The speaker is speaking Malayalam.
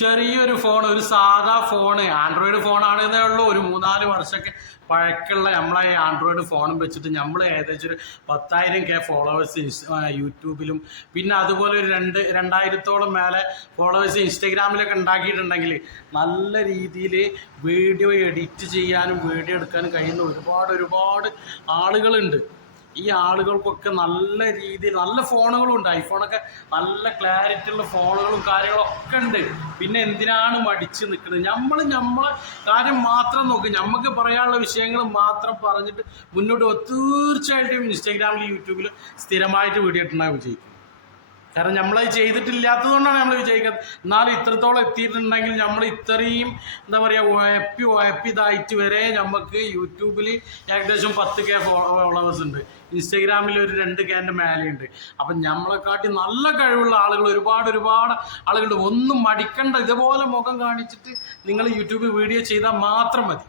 ചെറിയൊരു ഫോൺ, ഒരു സാധാ ഫോണ്, ആൻഡ്രോയിഡ് ഫോണാണെന്നേ ഉള്ളൂ. ഒരു 3-4 വർഷമൊക്കെ പഴക്കമുള്ള നമ്മളെ ആൻഡ്രോയിഡ് ഫോണും വെച്ചിട്ട് നമ്മൾ ഏകദേശം ഒരു 10,000K ഫോളോവേഴ്സ് യൂട്യൂബിലും പിന്നെ അതുപോലെ ഒരു 2000-ഓളം മേലെ ഫോളോവേഴ്സ് ഇൻസ്റ്റഗ്രാമിലൊക്കെ ഉണ്ടാക്കിയിട്ടുണ്ടെങ്കിൽ നല്ല രീതിയിൽ വീഡിയോ എഡിറ്റ് ചെയ്യാനും വീഡിയോ എടുക്കാനും കഴിയുന്ന ഒരുപാട് ആളുകളുണ്ട്. ഈ ആളുകൾക്കൊക്കെ നല്ല രീതിയിൽ നല്ല ഫോണുകളും ഉണ്ട്. ഐഫോണൊക്കെ നല്ല ക്ലാരിറ്റി ഉള്ള ഫോണുകളും കാര്യങ്ങളൊക്കെ ഉണ്ട്. പിന്നെ എന്തിനാണ് മടിച്ച് നിൽക്കുന്നത്? നമ്മളെ കാര്യം മാത്രം നോക്കും, നമുക്ക് പറയാനുള്ള വിഷയങ്ങൾ മാത്രം പറഞ്ഞിട്ട് മുന്നോട്ട് പോകും. തീർച്ചയായിട്ടും ഇൻസ്റ്റാഗ്രാമിൽ യൂട്യൂബിൽ സ്ഥിരമായിട്ട് വീഡിയോ ഇട്ടുണ്ടാകും വിജയിക്കും. കാരണം നമ്മളത് ചെയ്തിട്ടില്ലാത്തത് കൊണ്ടാണ് നമ്മൾ വിജയിക്കുന്നത്. എന്നാലും ഇത്രത്തോളം എത്തിയിട്ടുണ്ടെങ്കിൽ നമ്മൾ ഇത്രയും എന്താ പറയുക ഒയപ്പിതായിട്ട് വരെ നമുക്ക് യൂട്യൂബിൽ ഏകദേശം 10K ഫോളോവേഴ്സ് ഉണ്ട്. ഇൻസ്റ്റഗ്രാമിൽ ഒരു 2Kൻ്റെ മേലെയുണ്ട്. അപ്പം നമ്മളെക്കാട്ടി നല്ല കഴിവുള്ള ആളുകൾ ഒരുപാട് ആളുകളുണ്ട്. ഒന്നും മടിക്കണ്ട. ഇതുപോലെ മുഖം കാണിച്ചിട്ട് നിങ്ങൾ യൂട്യൂബിൽ വീഡിയോ ചെയ്താൽ മാത്രം മതി.